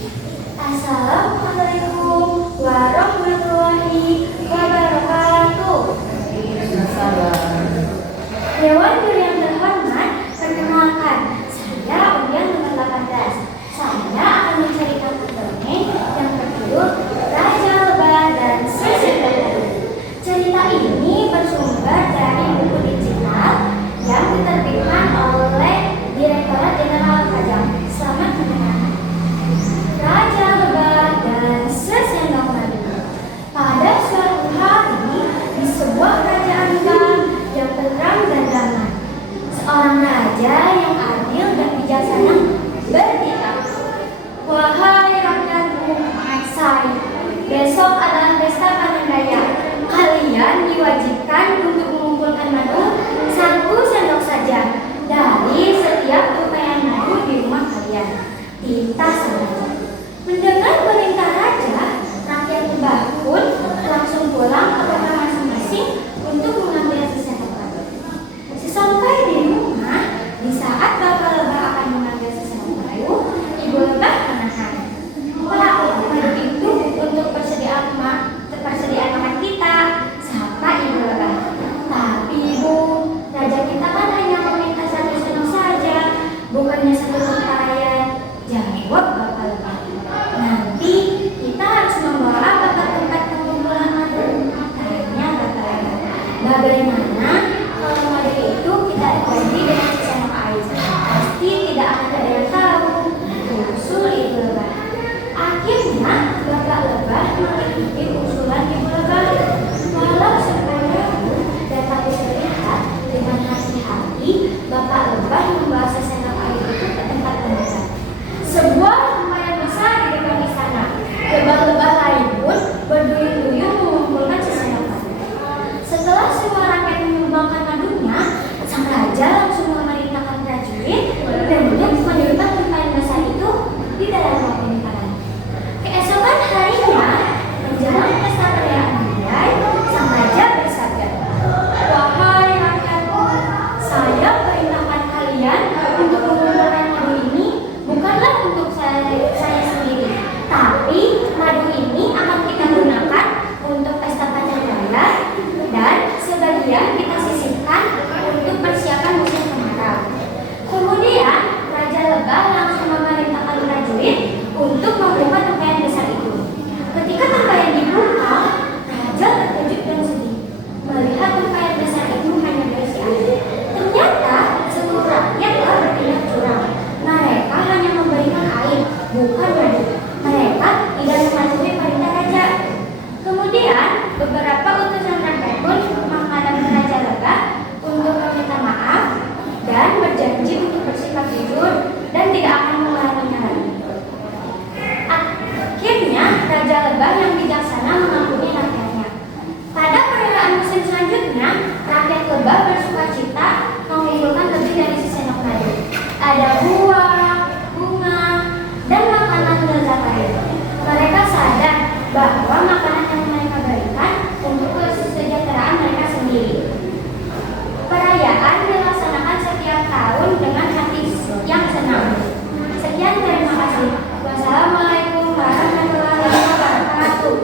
Assalamualaikum warahmatullahi wabarakatuh. Dewan Juri yang terhormat, perkenalkan, saya Udian nomor 18. Saya akan menceritakan dongeng yang berjudul Raja Lebah dan Sesekali. Cerita ini bersumber dari buku digital yang diterbitkan oleh Direktorat Jenderal Pajak. Selamat mendengarkan. Raja Lebah dan Sesendok Madu. Pada suatu hari di sebuah kerajaan besar yang tenang dan damai, seorang raja yang adil dan bijaksana berkata, "Wahai rakyatku, besok adalah pesta panen raya. Kalian diwajibkan untuk mengumpulkan madu 1 sendok saja dari setiap tumpahan madu di rumah kalian. Titah saja." Mendengar perintah raja, rakyat lebah pun langsung pulang ke rumah masing-masing untuk mengambil sesendok madu. Sesampai di rumah, di saat bapak lebah akan mengambil sesendok madu, ibu lebah menahan. "Pak, madu itu untuk persediaan makan kita," sapa ibu lebah. "Tapi ibu, raja kita kan hanya meminta 1 sendok saja, bukannya 1 tumpahan," jawab bapak lebah. "Nanti kita harus membawa apa ke tempat pengumpulan madu?" tanya bapak lebah. "Bagaimana kalau madu itu kita ganti dengan sesendok air? Pasti tidak akan ada yang tahu," usul ibu lebah. Akhirnya bapak lebah mengikuti usulan ibu lebah. Walau serba ragu dan tak bisa lihat, dengan hati-hati bapak lebah membawa sesendok air itu ke tempat pembuatan. Sebuah lumayan besar di depan istana. Lebah-lebah lain pun berduyun-duyun mengumpulkan sesendok madu. Setelah semua rakyat menyumbangkan madunya, sang raja langsung memerintahkan prajurit dan menyuruhkan tumpahan besar itu di dalam ruang penyimpanan. Keesokan harinya, menjelang pesta perayaan dimulai, sang raja bersabda, "Wahai rakyatku, saya perintahkan kalian untuk mengumpulkan madu ini bukanlah untuk saya sendiri, tapi madu ini akan kita gunakan untuk pesta panen raya dan sebagian kita sisihkan untuk persiapan musim kemarau." Kemudian Raja Lebah langsung memerintahkan prajurit untuk membuka tumpahan besar itu. Ketika tumpahan dibuka, raja terkejut dan sedih melihat tumpahan besar itu hanya berisi air. Ternyata seluruh rakyat telah bertindak curang. Mereka hanya memberikan air, bukan madu. Mereka tidak mematuhi perintah raja. Kemudian beberapa utusan rakyat pun menghadap Raja Lebah untuk meminta maaf dan berjanji untuk bersikap jujur dan tidak akan mengulanginya lagi. Akhirnya Raja Lebah yang bijaksana mengampuni rakyatnya. Pada perayaan musim selanjutnya, rakyat lebah bersukacita mengumpulkan lebih dari sesendok madu. Ada buah, bunga, dan makanan lezat lain. Mereka sadar bahwa makanan yang mereka berikan untuk kesejahteraan mereka sendiri. Perayaan dilaksanakan setiap tahun dengan hati yang senang. Sekian, terima kasih. Wassalamualaikum warahmatullahi wabarakatuh.